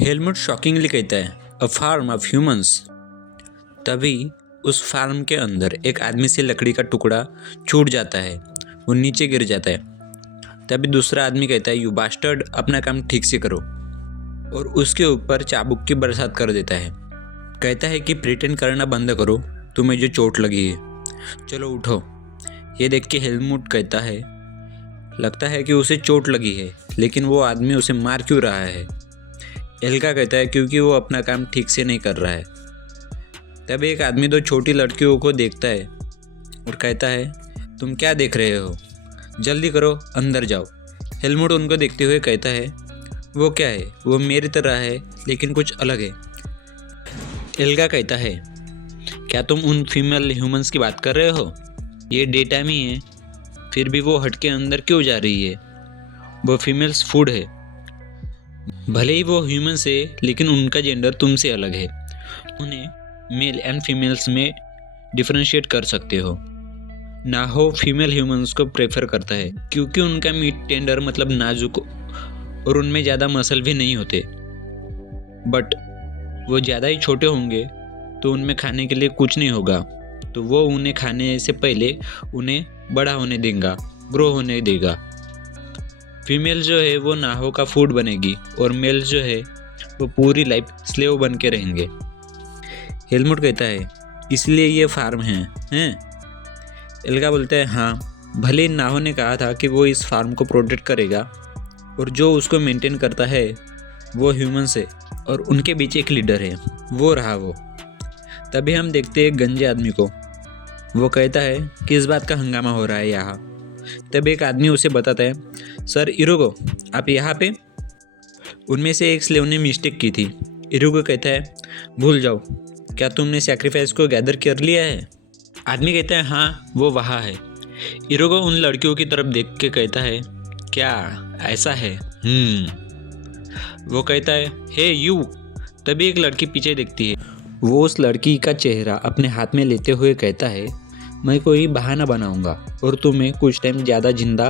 Helmut shockingly कहता है, a farm of humans. तभी उस फार्म के अंदर एक आदमी से लकड़ी का टुकड़ा छूट जाता है, वो नीचे गिर जाता है। तभी दूसरा आदमी कहता है, यू बास्टर्ड, अपना काम ठीक से करो, और उसके ऊपर चाबुक की बरसात कर देता है। कहता है कि प्रिटेंड करना बंद करो, तुम्हें जो चोट लगी है, चलो उठो। ये देख के हेलमुट कहता है, लगता है कि उसे चोट लगी है, लेकिन वो आदमी उसे मार क्यों रहा है? एल्गा कहता है, क्योंकि वो अपना काम ठीक से नहीं कर रहा है। तब एक आदमी दो छोटी लड़कियों को देखता है और कहता है, तुम क्या देख रहे हो, जल्दी करो, अंदर जाओ। हेलमुट उनको देखते हुए कहता है, वो क्या है, वो मेरी तरह है लेकिन कुछ अलग है। एल्गा कहता है, क्या तुम उन फीमेल ह्यूमंस की बात कर रहे हो? ये डे टाइम ही है, फिर भी वो हट के अंदर क्यों जा रही है? वो फीमेल्स फूड है, भले ही वो ह्यूमंस है, लेकिन उनका जेंडर तुमसे अलग है। उन्हें मेल एंड फीमेल्स में डिफरेंशिएट कर सकते हो। ना हो फीमेल ह्यूमंस को प्रेफर करता है क्योंकि उनका मीट टेंडर मतलब नाजुक और उनमें ज़्यादा मसल भी नहीं होते। बट वो ज़्यादा ही छोटे होंगे तो उनमें खाने के लिए कुछ नहीं होगा, तो वो उन्हें खाने से पहले उन्हें बड़ा होने देगा, ग्रो होने देगा। फीमेल जो है वो नाहो का फूड बनेगी और मेल जो है वो पूरी लाइफ स्लेव बन के रहेंगे। हेलमुट कहता है, इसलिए ये फार्म हैं? एल्गा बोलता है, हाँ, भले नाहो ने कहा था कि वो इस फार्म को प्रोटेक्ट करेगा, और जो उसको मेंटेन करता है वो ह्यूमंस है और उनके बीच एक लीडर है, वो रहा वो। तभी हम देखते हैं गंजे आदमी को। वो कहता है कि इस बात का हंगामा हो रहा है यहाँ। तब एक आदमी उसे बताता है, सर इरुगो, आप यहाँ पे? उनमें से एक स्लेव ने मिस्टेक की थी। इरुगो कहता है, भूल जाओ, क्या तुमने सैक्रिफाइस को गैदर कर लिया है? आदमी कहता है, हाँ, वो वहाँ है। इरुगो उन लड़कियों की तरफ देख के कहता है, क्या ऐसा है? वो कहता है, हे यू। तभी एक लड़की पीछे देखती है। वो उस लड़की का चेहरा अपने हाथ में लेते हुए कहता है, मैं कोई बहाना बनाऊंगा और तुम्हें कुछ टाइम ज़्यादा जिंदा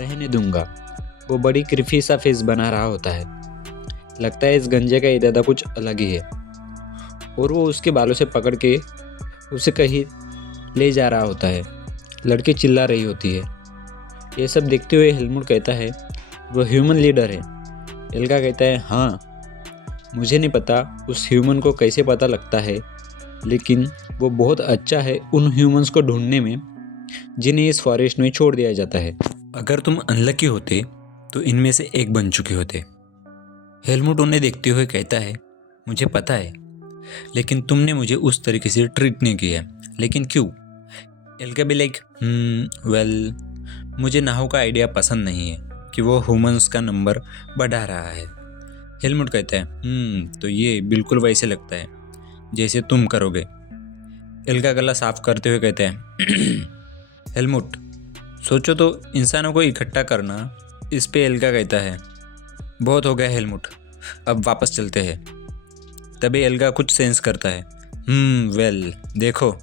रहने दूंगा। वो बड़ी क्रिफी सा फेस बना रहा होता है। लगता है इस गंजे का इरादा कुछ अलग ही है, और वो उसके बालों से पकड़ के उसे कहीं ले जा रहा होता है। लड़की चिल्ला रही होती है। ये सब देखते हुए हेलमुट कहता है, वो ह्यूमन लीडर है। एल्गा कहता है, हाँ, मुझे नहीं पता उस ह्यूमन को कैसे पता लगता है, लेकिन वो बहुत अच्छा है उन ह्यूमंस को ढूंढने में जिन्हें इस फॉरेस्ट में छोड़ दिया जाता है। अगर तुम अनलकी होते तो इनमें से एक बन चुके होते। हेलमुट उन्हें देखते हुए कहता है, मुझे पता है, लेकिन तुमने मुझे उस तरीके से ट्रीट नहीं किया, लेकिन क्यों? एल्गा भी लाइक, वेल, मुझे नाहो का आइडिया पसंद नहीं है कि वो ह्यूमंस का नंबर बढ़ा रहा है। हेलमुट कहता है, तो ये बिल्कुल वैसे लगता है जैसे तुम करोगे। एल्गा गला साफ करते हुए कहते हैं, हेलमुट, सोचो तो, इंसानों को इकट्ठा करना। इस पे एल्गा कहता है, बहुत हो गया हेलमुट, अब वापस चलते हैं। तभी एल्गा कुछ सेंस करता है, वेल, देखो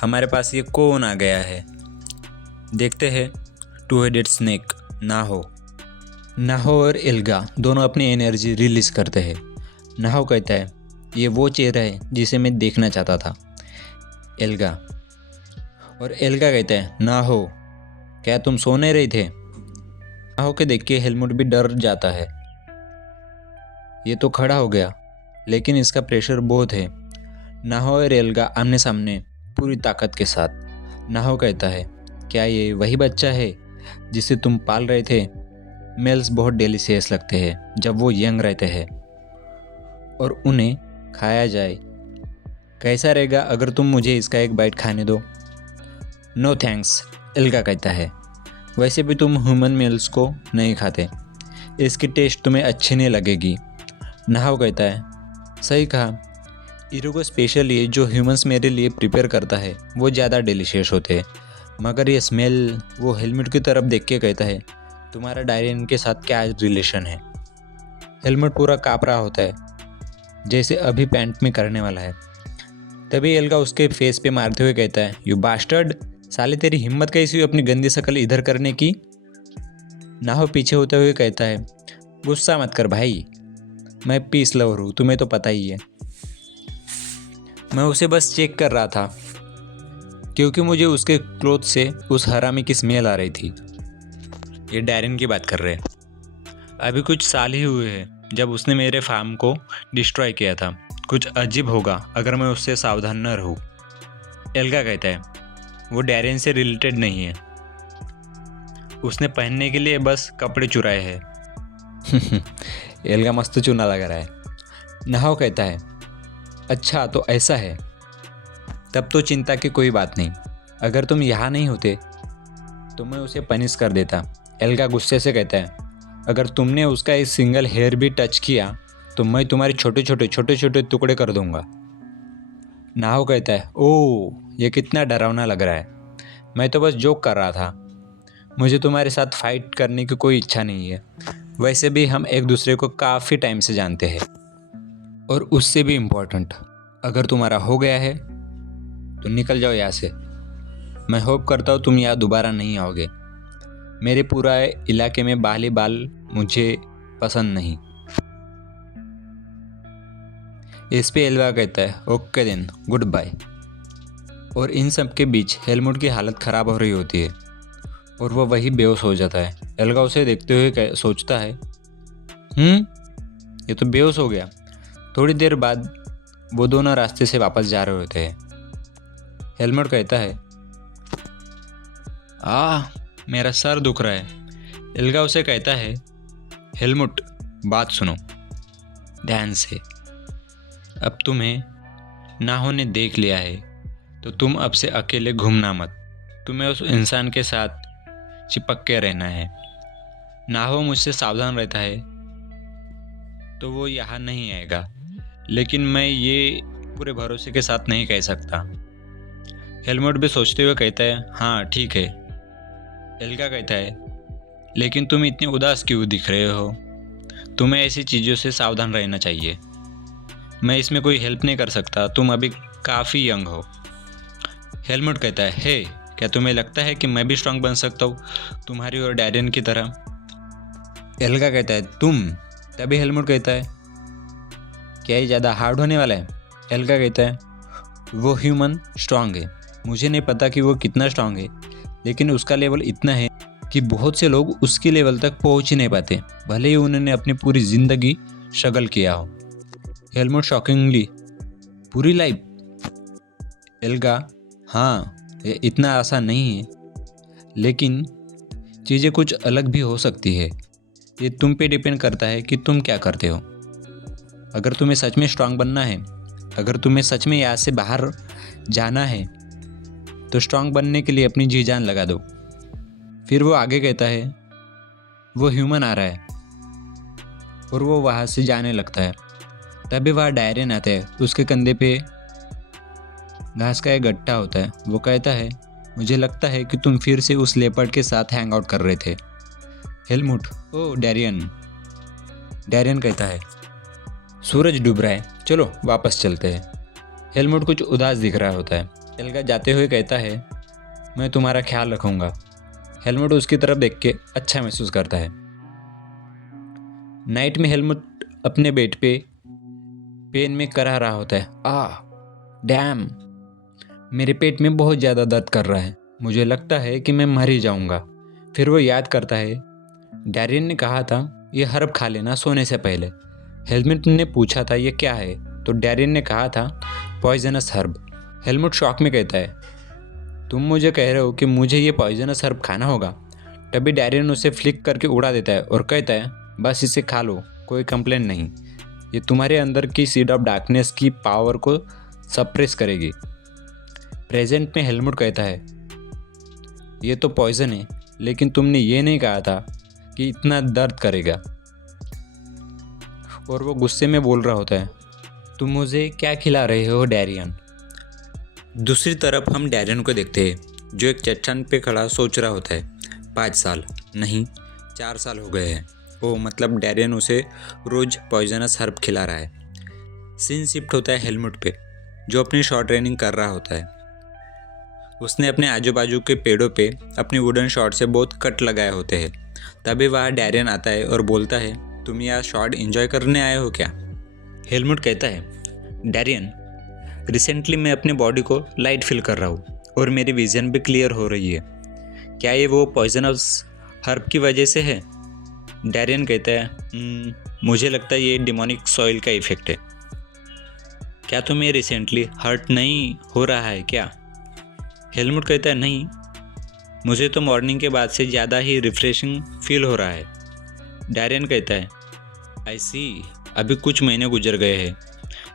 हमारे पास ये कौन आ गया है। देखते हैं टू हेडेड स्नेक, नाहो और एल्गा दोनों अपनी एनर्जी रिलीज करते हैं। नाहो कहता है, ये वो चेहरा है जिसे मैं देखना चाहता था। एल्गा कहता है, नाहो, क्या तुम सो नहीं रहे थे? नाहो के देख के हेलमुट भी डर जाता है। ये तो खड़ा हो गया, लेकिन इसका प्रेशर बहुत है। नाहो और एल्गा आमने सामने पूरी ताकत के साथ। नाहो कहता है, क्या ये वही बच्चा है जिसे तुम पाल रहे थे? मेल्स बहुत डिलीशियस लगते हैं जब वो यंग रहते हैं और उन्हें खाया जाए। कैसा रहेगा अगर तुम मुझे इसका एक बाइट खाने दो? नो थैंक्स, एल्गा कहता है, वैसे भी तुम ह्यूमन मेल्स को नहीं खाते, इसकी टेस्ट तुम्हें अच्छी नहीं लगेगी। नाहो कहता है, सही कहा, इरुगो स्पेशली जो ह्यूमंस मेरे लिए प्रिपेयर करता है वो ज़्यादा डिलीशियस होते हैं, मगर ये स्मेल। वो हेलमेट की तरफ देख के कहता है, तुम्हारा डायरेन के साथ क्या रिलेशन है? हेलमेट पूरा काँप रहा होता है, जैसे अभी पैंट में करने वाला है। तभी एल्गा उसके फेस पे मारते हुए कहता है, यू बास्टर्ड, साले तेरी हिम्मत कैसी हुई अपनी गंदी शक्ल इधर करने की? नाहो पीछे होते हुए कहता है, गुस्सा मत कर भाई, मैं पीस लवर हूँ, तुम्हें तो पता ही है। मैं उसे बस चेक कर रहा था क्योंकि मुझे उसके क्लोथ से उस हरामी की स्मेल आ रही थी। ये डैरिन की बात कर रहे हैं। अभी कुछ साल ही हुए हैं जब उसने मेरे फार्म को डिस्ट्रॉय किया था। कुछ अजीब होगा अगर मैं उससे सावधान न रहूँ। एल्गा कहता है। वो डैरिन से रिलेटेड नहीं है, उसने पहनने के लिए बस कपड़े चुराए हैं। एल्गा मस्त चूना लगा रहा है। नहाओ कहता है, अच्छा तो ऐसा है, तब तो चिंता की कोई बात नहीं। अगर तुम यहाँ नहीं होते तो मैं उसे पनिश कर देता। एल्गा गुस्से से कहता है, अगर तुमने उसका एक सिंगल हेयर भी टच किया तो मैं तुम्हारे छोटे छोटे टुकड़े कर दूंगा। नाहो कहता है, ओह ये कितना डरावना लग रहा है। मैं तो बस जोक कर रहा था। मुझे तुम्हारे साथ फाइट करने की कोई इच्छा नहीं है। वैसे भी हम एक दूसरे को काफ़ी टाइम से जानते हैं। और उससे भी इम्पोर्टेंट, अगर तुम्हारा हो गया है तो निकल जाओ यहाँ से। मैं होप करता हूँ तुम यहाँ दोबारा नहीं आओगे। मेरे पूरा इलाके में बाल मुझे पसंद नहीं। इस पे एल्वा कहता है, ओके देन, गुड बाय। और इन सब के बीच हेलमुट की हालत ख़राब हो रही होती है और वह वही बेहोश हो जाता है। एल्गा उसे देखते हुए सोचता है, ये तो बेहोश हो गया। थोड़ी देर बाद वो दोनों रास्ते से वापस जा रहे होते हैं। हेलमुट कहता है, मेरा सर दुख रहा है। एल्गा उसे कहता है, हेलमुट बात सुनो ध्यान से। अब तुम्हें नाहो ने देख लिया है तो तुम अब से अकेले घूमना मत। तुम्हें उस इंसान के साथ चिपक के रहना है। नाहो मुझसे सावधान रहता है तो वो यहाँ नहीं आएगा, लेकिन मैं ये पूरे भरोसे के साथ नहीं कह सकता। हेलमुट भी सोचते हुए कहता है, हाँ ठीक है। एल्गा कहता है, लेकिन तुम इतने उदास क्यों दिख रहे हो? तुम्हें ऐसी चीज़ों से सावधान रहना चाहिए। मैं इसमें कोई हेल्प नहीं कर सकता, तुम अभी काफ़ी यंग हो। हेलमुट कहता है, हे क्या तुम्हें लगता है कि मैं भी स्ट्रांग बन सकता हूँ तुम्हारी और डैरियन की तरह? एल्गा कहता है, तुम? तभी हेलमुट कहता है, क्या ये ज़्यादा हार्ड होने वाला है? एल्गा कहता है, वो ह्यूमन स्ट्रांग है। मुझे नहीं पता कि वो कितना स्ट्रांग है, लेकिन उसका लेवल इतना है कि बहुत से लोग उसकी लेवल तक पहुंच ही नहीं पाते, भले ही उन्होंने अपनी पूरी ज़िंदगी स्ट्रगल किया हो। हेलमुट शॉकिंगली, पूरी लाइफ? एल्गा, हाँ ये इतना आसान नहीं है, लेकिन चीज़ें कुछ अलग भी हो सकती है। ये तुम पे डिपेंड करता है कि तुम क्या करते हो। अगर तुम्हें सच में स्ट्रांग बनना है, अगर तुम्हें सच में यहाँ से बाहर जाना है, तो स्ट्रांग बनने के लिए अपनी जी जान लगा दो। फिर वो आगे कहता है, वो ह्यूमन आ रहा है, और वो वहाँ से जाने लगता है। तभी वहाँ डायरियन आता है। उसके कंधे पे घास का एक गट्टा होता है। वो कहता है, मुझे लगता है कि तुम फिर से उस लेपर्ड के साथ हैंग आउट कर रहे थे। हेलमुट, ओ डैरियन। डैरियन कहता है, सूरज डूब रहा है, चलो वापस चलते हैं। हेलमुट कुछ उदास दिख रहा होता है। एल्गा जाते हुए कहता है, मैं तुम्हारा ख्याल रखूँगा। हेलमुट उसकी तरफ देख के अच्छा महसूस करता है। नाइट में हेलमुट अपने बेड पे पेन में करा रहा होता है। डैम, मेरे पेट में बहुत ज़्यादा दर्द कर रहा है, मुझे लगता है कि मैं मर ही जाऊँगा। फिर वो याद करता है, डैरियन ने कहा था ये हर्ब खा लेना सोने से पहले। हेलमुट ने पूछा था ये क्या है, तो डैरियन ने कहा था पॉइजनस हर्ब। हेलमुट शॉक में कहता है, तुम मुझे कह रहे हो कि मुझे ये पॉइजनस हर्ब खाना होगा? तभी डैरियन उसे फ्लिक करके उड़ा देता है और कहता है, बस इसे खा लो, कोई कंप्लेंट नहीं। ये तुम्हारे अंदर की सीड ऑफ डार्कनेस की पावर को सप्रेस करेगी। प्रेजेंट में हेलमुट कहता है, ये तो पॉइजन है, लेकिन तुमने ये नहीं कहा था कि इतना दर्द करेगा। और वो गुस्से में बोल रहा होता है, तुम मुझे क्या खिला रहे हो डैरियन? दूसरी तरफ हम डैरियन को देखते हैं जो एक चट्टान पे खड़ा सोच रहा होता है। 5 साल नहीं 4 साल हो गए हैं। ओ मतलब डैरियन उसे रोज़ पॉइजनस हर्ब खिला रहा है। सीन शिफ्ट होता है हेलमुट पे जो अपनी शॉर्ट ट्रेनिंग कर रहा होता है। उसने अपने आजू बाजू के पेड़ों पे अपनी वुडन शॉट से बहुत कट लगाए होते हैं। तभी वहाँ डैरियन आता है और बोलता है, तुम यहाँ शॉट एंजॉय करने आए हो क्या? हेलमुट कहता है, डैरियन, रिसेंटली मैं अपने बॉडी को लाइट फील कर रहा हूँ और मेरी विजन भी क्लियर हो रही है। क्या ये वो पॉइजनस हर्ब की वजह से है? डैरियन कहता है, मुझे लगता है ये डिमोनिक सॉइल का इफेक्ट है। क्या तुम्हें रिसेंटली हर्ट नहीं हो रहा है क्या? हेलमुट कहता है, नहीं, मुझे तो मॉर्निंग के बाद से ज़्यादा ही रिफ्रेशिंग फील हो रहा है। डैरियन कहता है, आई सी, अभी कुछ महीने गुजर गए हैं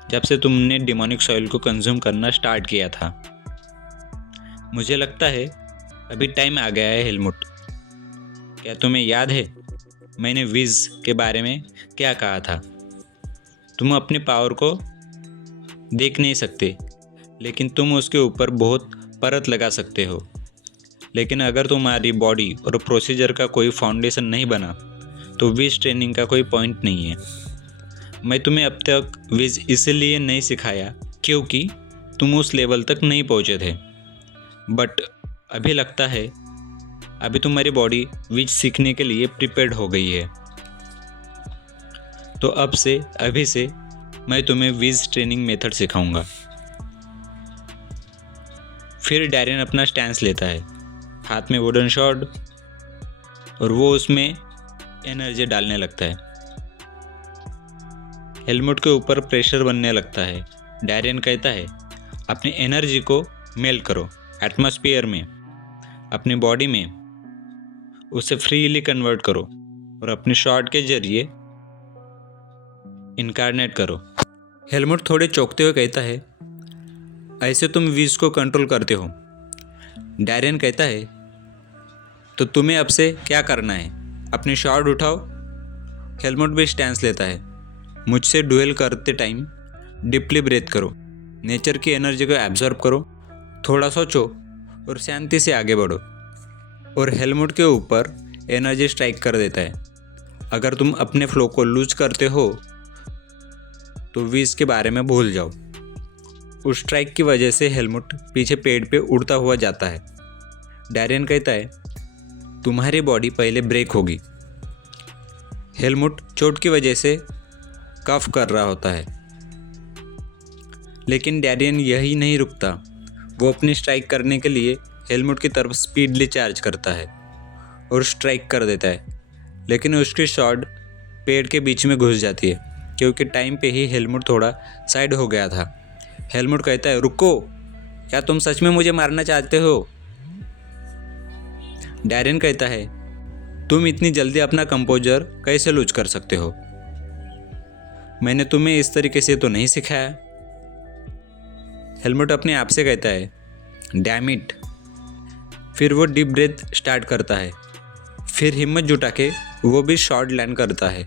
जब से तुमने डिमोनिक सॉइल को कंज्यूम करना स्टार्ट किया था। मुझे लगता है अभी टाइम आ गया है। हेलमुट, क्या तुम्हें याद है मैंने विज के बारे में क्या कहा था? तुम अपने पावर को देख नहीं सकते, लेकिन तुम उसके ऊपर बहुत परत लगा सकते हो। लेकिन अगर तुम्हारी बॉडी और प्रोसीजर का कोई फाउंडेशन नहीं बना तो विज ट्रेनिंग का कोई पॉइंट नहीं है। मैं तुम्हें अब तक विज इसलिए नहीं सिखाया क्योंकि तुम उस लेवल तक नहीं पहुंचे थे, बट अभी लगता है अभी तुम्हारी बॉडी विज सीखने के लिए प्रिपेयर्ड हो गई है। तो अब से अभी से मैं तुम्हें विज ट्रेनिंग मेथड सिखाऊंगा। फिर डैरियन अपना स्टैंस लेता है, हाथ में वुडन शॉर्ड, और वो उसमें एनर्जी डालने लगता है। हेलमुट के ऊपर प्रेशर बनने लगता है। डैरियन कहता है, अपनी एनर्जी को मेल्ट करो एटमॉस्फेयर में, अपनी बॉडी में उसे फ्रीली कन्वर्ट करो और अपने शॉट के जरिए इनकार्नेट करो। हेलमुट थोड़े चौंकते हुए कहता है, ऐसे तुम विज को कंट्रोल करते हो? डैरियन कहता है, तो तुम्हें अब से क्या करना है? अपनी शॉट उठाओ। हेलमुट भी स्टैंस लेता है, मुझसे डुएल करते टाइम डीपली ब्रेथ करो, नेचर की एनर्जी को एब्जॉर्ब करो, थोड़ा सोचो और शांति से आगे बढ़ो। और हेलमुट के ऊपर एनर्जी स्ट्राइक कर देता है। अगर तुम अपने फ्लो को लूज करते हो तो विज के बारे में भूल जाओ। उस स्ट्राइक की वजह से हेलमुट पीछे पेड़ पे उड़ता हुआ जाता है। डैरियन कहता है, तुम्हारी बॉडी पहले ब्रेक होगी। हेलमुट चोट की वजह से कफ कर रहा होता है, लेकिन डैरियन यही नहीं रुकता। वो अपनी स्ट्राइक करने के लिए हेलमुट की तरफ स्पीडली चार्ज करता है और स्ट्राइक कर देता है, लेकिन उसकी शॉट पेड़ के बीच में घुस जाती है क्योंकि टाइम पे ही हेलमुट थोड़ा साइड हो गया था। हेलमुट कहता है, रुको, क्या तुम सच में मुझे मारना चाहते हो? डैरियन कहता है, तुम इतनी जल्दी अपना कंपोजर कैसे लूज कर सकते हो? मैंने तुम्हें इस तरीके से तो नहीं सिखाया। हेलमुट अपने आप से कहता है, डैम इट। फिर वो डीप ब्रेथ स्टार्ट करता है। फिर हिम्मत जुटा के वो भी शॉट लैंड करता है,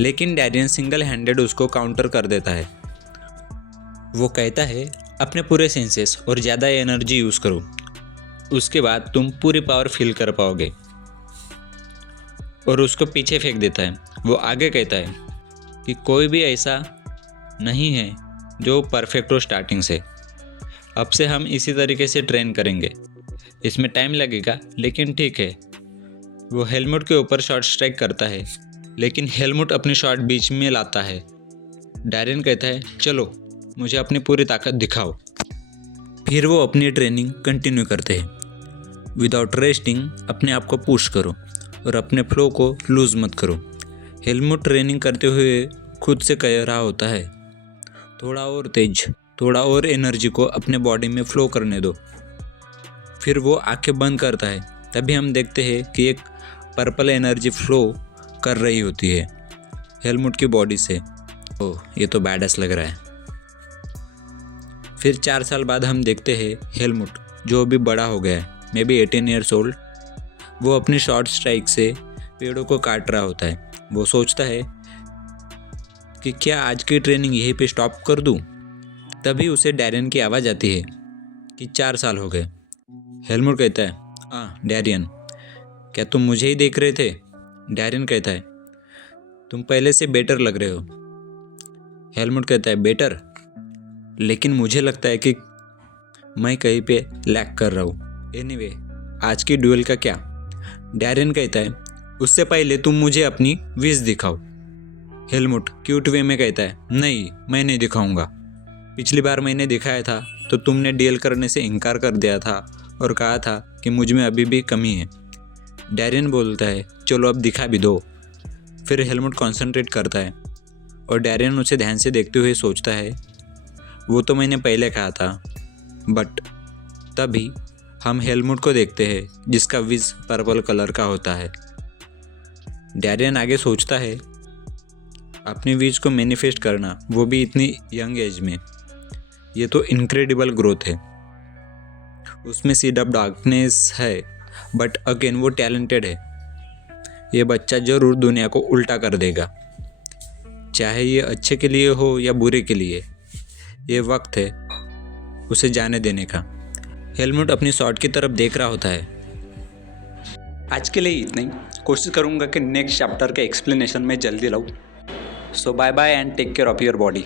लेकिन डैरियन सिंगल हैंडेड उसको काउंटर कर देता है। वो कहता है, अपने पूरे सेंसेस और ज़्यादा एनर्जी यूज़ करो, उसके बाद तुम पूरी पावर फील कर पाओगे। और उसको पीछे फेंक देता है। वो आगे कहता है कि कोई भी ऐसा नहीं है जो परफेक्ट हो स्टार्टिंग से। अब से हम इसी तरीके से ट्रेन करेंगे। इसमें टाइम लगेगा, लेकिन ठीक है। वो हेलमुट के ऊपर शॉट स्ट्राइक करता है, लेकिन हेलमुट अपनी शॉट बीच में लाता है। डैरियन कहता है, चलो मुझे अपनी पूरी ताकत दिखाओ। फिर वो अपनी ट्रेनिंग कंटिन्यू करते हैं। विदाउट रेस्टिंग अपने आप को पुश करो और अपने फ्लो को लूज मत करो। हेलमुट ट्रेनिंग करते हुए खुद से कह रहा होता है, थोड़ा और तेज, थोड़ा और एनर्जी को अपने बॉडी में फ्लो करने दो। फिर वो आंखें बंद करता है। तभी हम देखते हैं कि एक पर्पल एनर्जी फ्लो कर रही होती है हेलमुट की बॉडी से। ओह, ये तो बैडस लग रहा है। फिर 4 साल बाद हम देखते हैं हेलमुट, जो भी बड़ा हो गया है, मे बी 18 ईयर्स ओल्ड। वो अपनी शॉर्ट स्ट्राइक से पेड़ों को काट रहा होता है। वो सोचता है कि क्या आज की ट्रेनिंग यहीं पे स्टॉप कर दूं? तभी उसे डैरियन की आवाज़ आती है कि 4 साल हो गए। हेलमुट कहता है, हाँ डैरियन, क्या तुम मुझे ही देख रहे थे? डैरियन कहता है, तुम पहले से बेटर लग रहे हो। हेलमुट कहता है, बेटर? लेकिन मुझे लगता है कि मैं कहीं पे लैग कर रहा हूँ। एनीवे, आज की ड्यूल का क्या? डैरियन कहता है, उससे पहले तुम मुझे अपनी विश दिखाओ। हेलमुट क्यूट वे में कहता है, नहीं मैं नहीं दिखाऊंगा। पिछली बार मैंने दिखाया था तो तुमने डील करने से इनकार कर दिया था और कहा था कि मुझ में अभी भी कमी है। डैरियन बोलता है, चलो अब दिखा भी दो। फिर हेलमुट कंसंट्रेट करता है और डैरियन उसे ध्यान से देखते हुए सोचता है, वो तो मैंने पहले कहा था। बट तभी हम हेलमुट को देखते हैं जिसका विज पर्पल कलर का होता है। डैरियन आगे सोचता है, अपनी विज को मैनिफेस्ट करना, वो भी इतनी यंग एज में, ये तो इनक्रेडिबल ग्रोथ है। उसमें सीड ऑफ डार्कनेस है बट अगेन वो टैलेंटेड है। ये बच्चा जरूर दुनिया को उल्टा कर देगा, चाहे ये अच्छे के लिए हो या बुरे के लिए। ये वक्त है उसे जाने देने का। हेलमुट अपनी शॉट की तरफ देख रहा होता है। आज के लिए इतना ही। कोशिश करूँगा कि नेक्स्ट चैप्टर के एक्सप्लेनेशन में जल्दी लाऊँ। So bye bye and take care of your body.